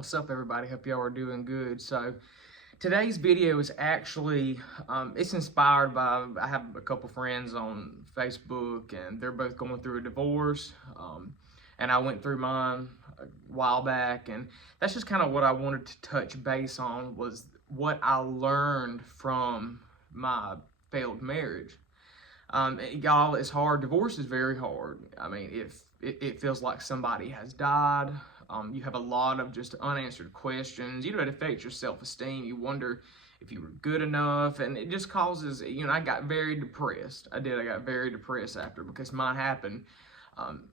What's up, everybody? Hope y'all are doing good. So today's video is actually it's inspired by, I have a couple friends on Facebook and they're both going through a divorce, and I went through mine a while back, and that's just kind of what I wanted to touch base on, was what I learned from my failed marriage. Y'all, it's hard. Divorce is very hard. I mean, if it feels like somebody has died. You have a lot of just unanswered questions. It affects your self-esteem. You wonder if you were good enough, and it just causes, I got very depressed. I got very depressed after, because mine happened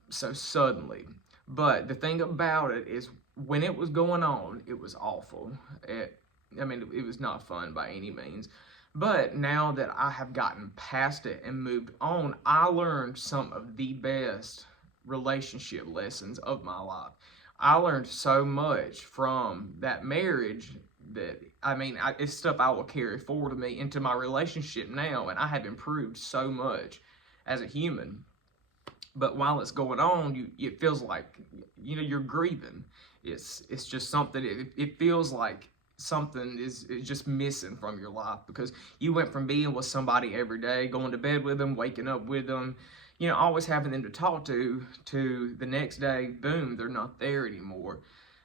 so suddenly. But the thing about it is, when it was going on, it was awful. It was not fun by any means. But now that I have gotten past it and moved on, I learned some of the best relationship lessons of my life. I learned so much from that marriage that, it's stuff I will carry forward with me into my relationship now, and I have improved so much as a human. But while it's going on, it feels like, you're grieving. It's just something. It feels like something is just missing from your life, because you went from being with somebody every day, going to bed with them, waking up with them, always having them to talk to the next day, boom, they're not there anymore.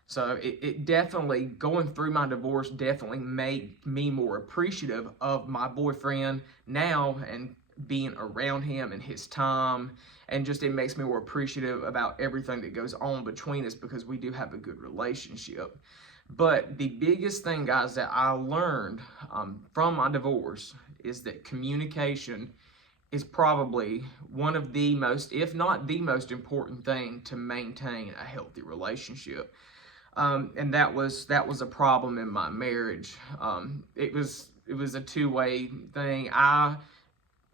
So it definitely, going through my divorce definitely made me more appreciative of my boyfriend now, and being around him and his time, and just it makes me more appreciative about everything that goes on between us, because we do have a good relationship. But the biggest thing, guys, that I learned from my divorce is that communication is probably one of the most, if not the most important thing to maintain a healthy relationship. And that was a problem in my marriage. It was a two-way thing. I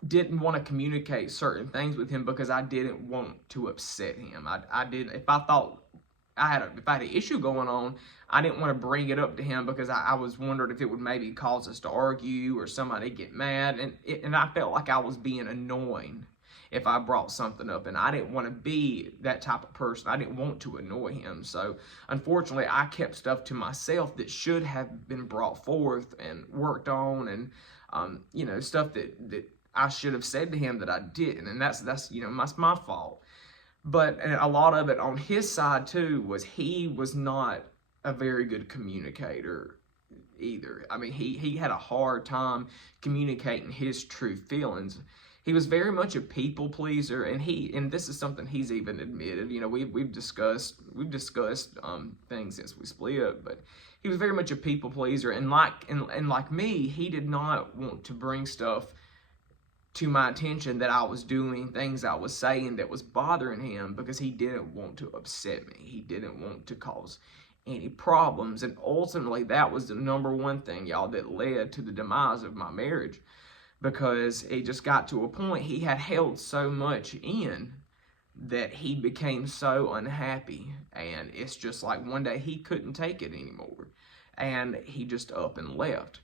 didn't want to communicate certain things with him because I didn't want to upset him. I didn't. If I thought if I had an issue going on, I didn't want to bring it up to him, because I was wondering if it would maybe cause us to argue or somebody get mad, and I felt like I was being annoying if I brought something up, and I didn't want to be that type of person. I didn't want to annoy him. So unfortunately, I kept stuff to myself that should have been brought forth and worked on, and stuff that I should have said to him that I didn't, and that's my fault. But a lot of it on his side too was he was not a very good communicator either. He had a hard time communicating his true feelings. He was very much a people pleaser, and this is something he's even admitted. We've discussed things since we split, but he was very much a people pleaser, and like me, he did not want to bring stuff to my attention that I was doing, things I was saying that was bothering him, because he didn't want to upset me. He didn't want to cause any problems. And ultimately, that was the number one thing, y'all, that led to the demise of my marriage, because it just got to a point he had held so much in that he became so unhappy. And it's just like one day he couldn't take it anymore, and he just up and left.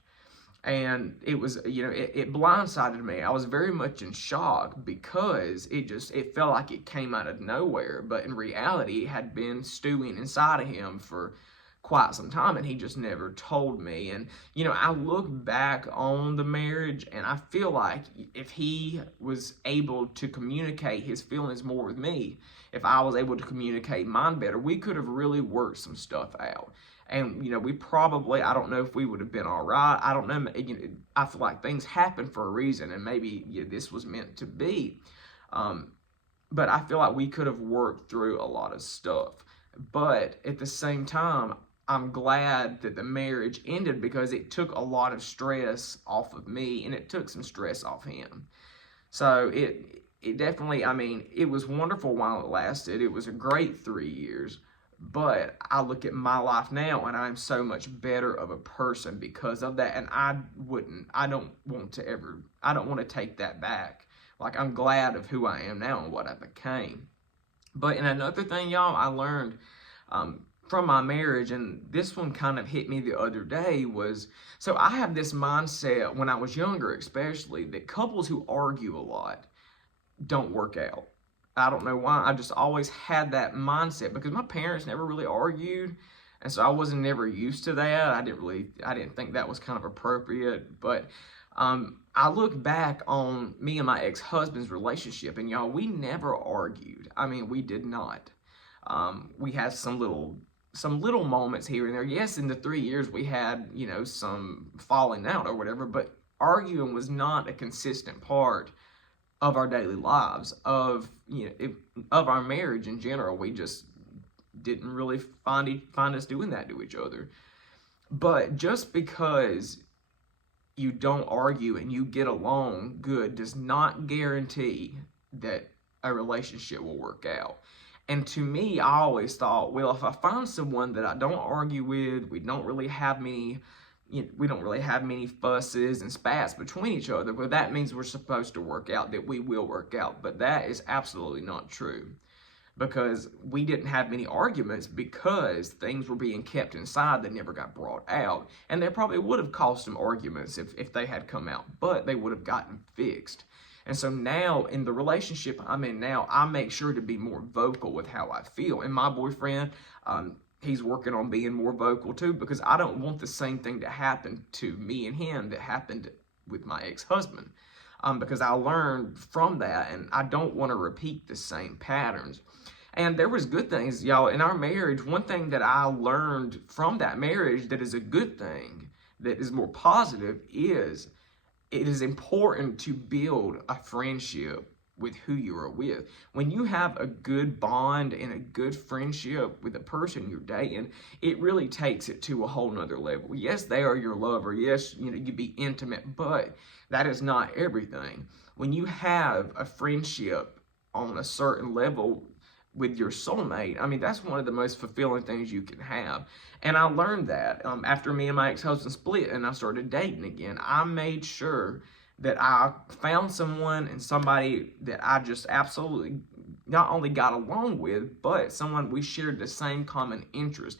And it was, it blindsided me. I was very much in shock, because it felt like it came out of nowhere. But in reality, it had been stewing inside of him for quite some time, and he just never told me. And, I look back on the marriage, and I feel like if he was able to communicate his feelings more with me, if I was able to communicate mine better, we could have really worked some stuff out. And, we probably, I don't know if we would have been all right. I don't know. I feel like things happen for a reason, and maybe this was meant to be. But I feel like we could have worked through a lot of stuff. But at the same time, I'm glad that the marriage ended, because it took a lot of stress off of me, and it took some stress off him. So it definitely, it was wonderful while it lasted. It was a great 3 years. But I look at my life now, and I'm so much better of a person because of that. And I don't want to take that back. Like, I'm glad of who I am now and what I became. But in another thing, y'all, I learned from my marriage, and this one kind of hit me the other day, was, so I have this mindset when I was younger, especially, that couples who argue a lot don't work out. I don't know why. I just always had that mindset, because my parents never really argued. And so I wasn't never used to that. I didn't think that was kind of appropriate. But I look back on me and my ex-husband's relationship, and y'all, we never argued. I mean, we did not. We had some little moments here and there. Yes, in the 3 years we had, some falling out or whatever, but arguing was not a consistent part of our daily lives, of our marriage in general. We just didn't really find us doing that to each other. But just because you don't argue and you get along good does not guarantee that a relationship will work out. And to me, I always thought, well, if I find someone that I don't argue with, we don't really have many fusses and spats between each other, well, that means we're supposed to work out, that we will work out. But that is absolutely not true, because we didn't have many arguments because things were being kept inside that never got brought out. And there probably would have caused some arguments if they had come out, but they would have gotten fixed. And so now, in the relationship I'm in now, I make sure to be more vocal with how I feel. And my boyfriend, he's working on being more vocal too, because I don't want the same thing to happen to me and him that happened with my ex-husband. Because I learned from that, and I don't want to repeat the same patterns. And there was good things, y'all, in our marriage. One thing that I learned from that marriage that is a good thing, that is more positive, is it is important to build a friendship with who you are with. When you have a good bond and a good friendship with the person you're dating, it really takes it to a whole nother level. Yes, they are your lover. Yes, you be intimate, but that is not everything. When you have a friendship on a certain level with your soulmate, I mean, that's one of the most fulfilling things you can have. And I learned that after me and my ex-husband split and I started dating again. I made sure that I found someone and somebody that I just absolutely not only got along with, but someone we shared the same common interest.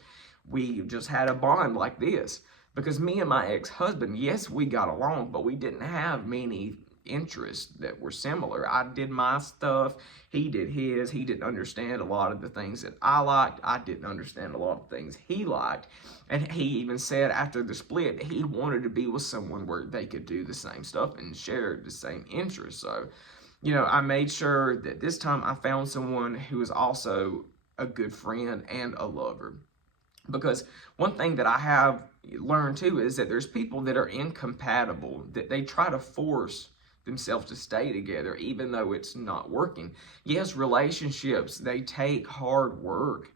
We just had a bond like this. Because me and my ex-husband, yes, we got along, but we didn't have many interests that were similar. I did my stuff, he did his. He didn't understand a lot of the things that I liked. I didn't understand a lot of things he liked. And he even said after the split, he wanted to be with someone where they could do the same stuff and share the same interests. So, I made sure that this time I found someone who was also a good friend and a lover. Because one thing that I have learned too is that there's people that are incompatible, that they try to force themselves to stay together even though it's not working. Yes, relationships, they take hard work,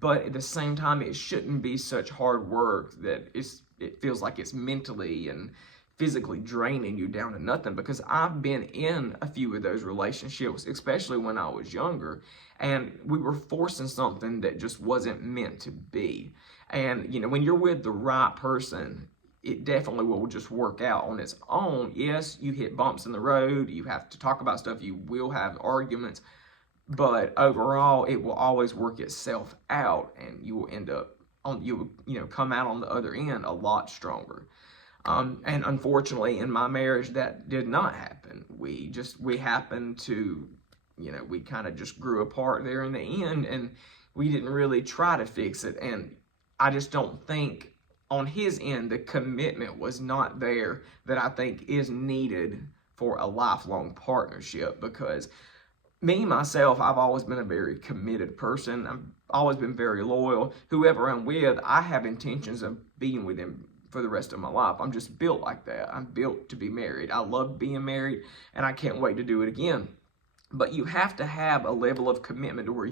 but at the same time, it shouldn't be such hard work that it feels like it's mentally and physically draining you down to nothing. Because I've been in a few of those relationships, especially when I was younger, and we were forcing something that just wasn't meant to be. And when you're with the right person, it definitely will just work out on its own. Yes, you hit bumps in the road, you have to talk about stuff, you will have arguments, but overall it will always work itself out, and you will end up come out on the other end a lot stronger. And unfortunately in my marriage that did not happen. We happened to, we kind of just grew apart there in the end, and we didn't really try to fix it. And I just don't think on his end the commitment was not there that I think is needed for a lifelong partnership. Because me, myself, I've always been a very committed person. I've always been very loyal. Whoever I'm with, I have intentions of being with him for the rest of my life. I'm just built like that. I'm built to be married. I love being married, and I can't wait to do it again. But you have to have a level of commitment to where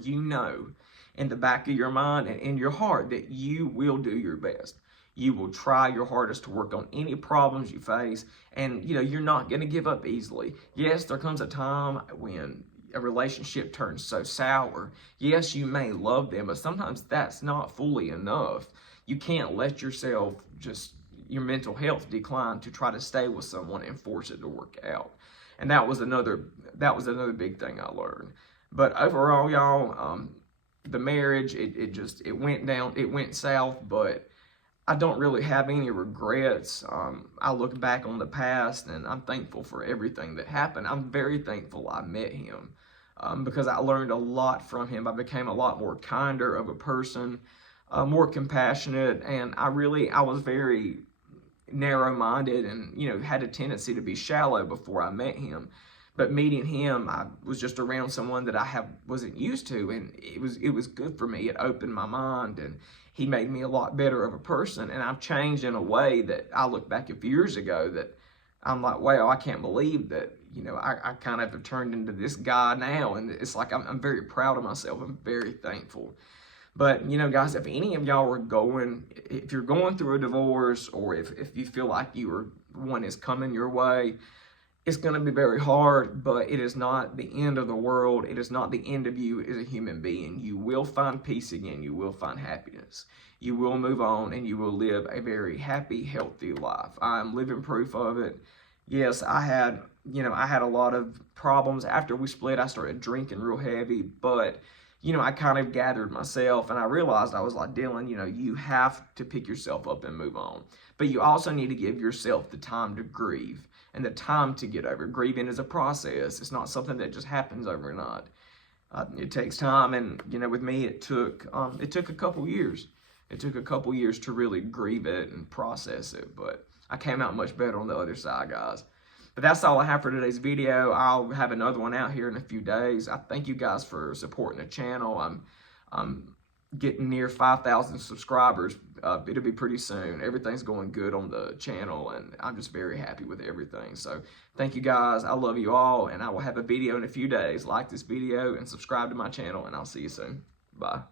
in the back of your mind and in your heart that you will do your best. You will try your hardest to work on any problems you face, and you're not going to give up easily. Yes, there comes a time when a relationship turns so sour. Yes, you may love them, but sometimes that's not fully enough. You can't let your mental health decline to try to stay with someone and force it to work out. And that was another big thing I learned. But overall, y'all, the marriage, it went south, but I don't really have any regrets. I look back on the past and I'm thankful for everything that happened. I'm very thankful I met him, because I learned a lot from him. I became a lot more kinder of a person. more compassionate, and I was very narrow-minded and, you know, had a tendency to be shallow before I met him. But meeting him, I was just around someone that wasn't used to, and it was good for me. It opened my mind, and he made me a lot better of a person. And I've changed in a way that I look back a few years ago that I'm like, wow, I can't believe that, you know, I kind of have turned into this guy now. And it's like, I'm very proud of myself. I'm very thankful. But, you know, guys, if any of y'all if you're going through a divorce, or if you feel like one is coming your way, it's going to be very hard, but it is not the end of the world. It is not the end of you as a human being. You will find peace again. You will find happiness. You will move on, and you will live a very happy, healthy life. I'm living proof of it. Yes, I had a lot of problems. After we split, I started drinking real heavy, but, you know, I kind of gathered myself, and I realized, I was like, Dylan, you know, you have to pick yourself up and move on. But you also need to give yourself the time to grieve and the time to get over. Grieving is a process. It's not something that just happens overnight. It takes time, and, you know, with me, it took a couple years. It took a couple years to really grieve it and process it, but I came out much better on the other side, guys. But that's all I have for today's video. I'll have another one out here in a few days. I thank you guys for supporting the channel. I'm getting near 5,000 subscribers. It'll be pretty soon. Everything's going good on the channel, and I'm just very happy with everything. So thank you guys. I love you all, and I will have a video in a few days. Like this video and subscribe to my channel, and I'll see you soon. Bye.